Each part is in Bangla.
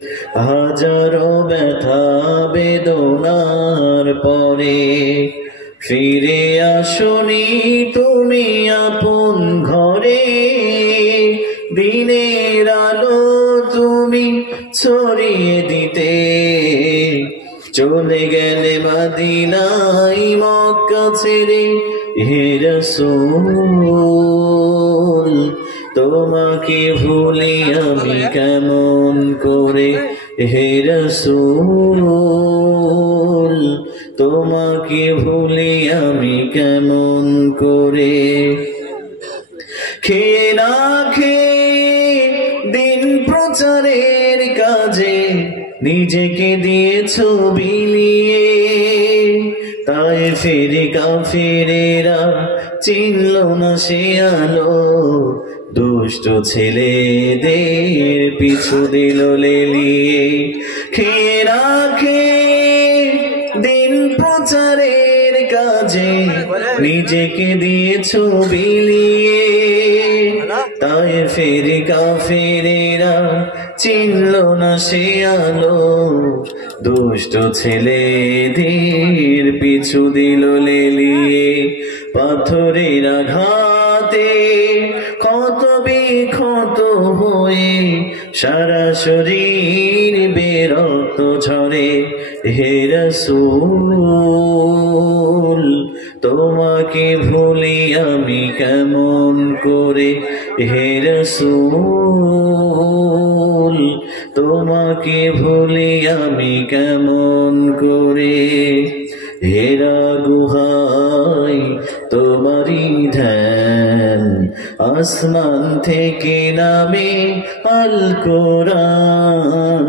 হাজারো ব্যথা বেদনার পরে ফিরে আসনি তুমি আপন ঘরে। দিনের আলো তুমি ছড়িয়ে দিতে চলে গেলে মদিনায় মক্কা ছেড়ে। হে রাসূল তোমাকে ভুলি আমি কেমন করে। হে রাসূল তোমাকে ভুলি আমি কেমন করে। খেয়ে না খেয়ে দিন প্রচারের কাজে নিজেকে দিয়েছো বিলিয়ে। তাই ফিরে কাফিরেরা চিনল না সে আলো, দুষ্ট ছেলেদের পিছু দিল লেলিয়ে। খেয়ে না খেয়ে দিন প্রচারের কাজে নিজেকে দিয়েছো বিলিয়ে। তাই ফিরে কাফিরেরা চিনল না সে আলো, দুষ্ট ছেলেদের পিছু দিল লেলিয়ে। পাথরের আঘাতে ক্ষত বিক্ষত হয়ে সারা শরীর বেরক্ত ঝরে। হে রাসূল তোমাকে ভুলি আমি কেমন করে। হে রাসূল তোমাকে ভুলি আমি কেমন করে। হেরা গুহায় তোমারি ধ্যান, আসমান থেকে নামে আল কোরআন।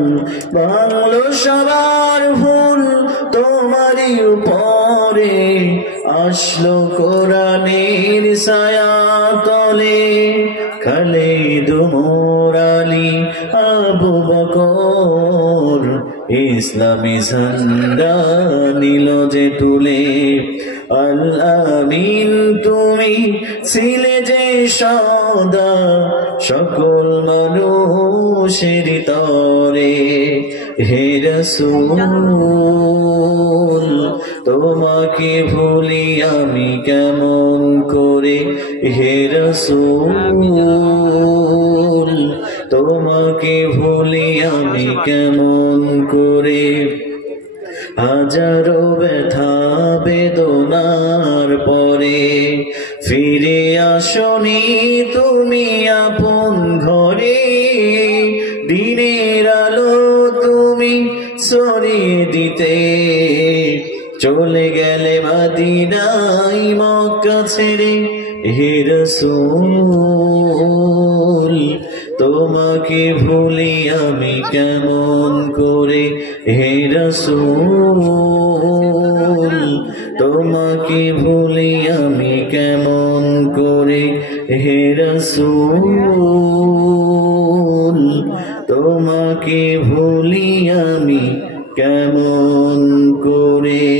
বাংলো সবার ভুল তোমারই উপরে, আসলো কোরআনের ছায়া তলে। খালিদ ওমর আলী আবু বকর ইসলামী ঝান্ডা নিল যে তুলে। আল আমিন তুমি ছিলে যে সদা সকল মানুষের তরে। হে রাসূল তোমাকে ভুলি আমি কেমন করে। হে রাসূল তোমাকে ভুলি আমি কেমন করে। হাজারো ব্যথা বেদনার পরে ফিরে আসনি তুমি আপন ঘরে। দিনের আলো তুমি ছড়িয়ে দিতে চলে গেলে মদিনায় মক্কা ছেড়ে। হে রাসূল তোমাকে ভুলি আমি কেমন করে। হে রাসূল তোমাকে ভুলি আমি কেমন করে। হে রাসূল তোমাকে ভুলি আমি কেমন করে।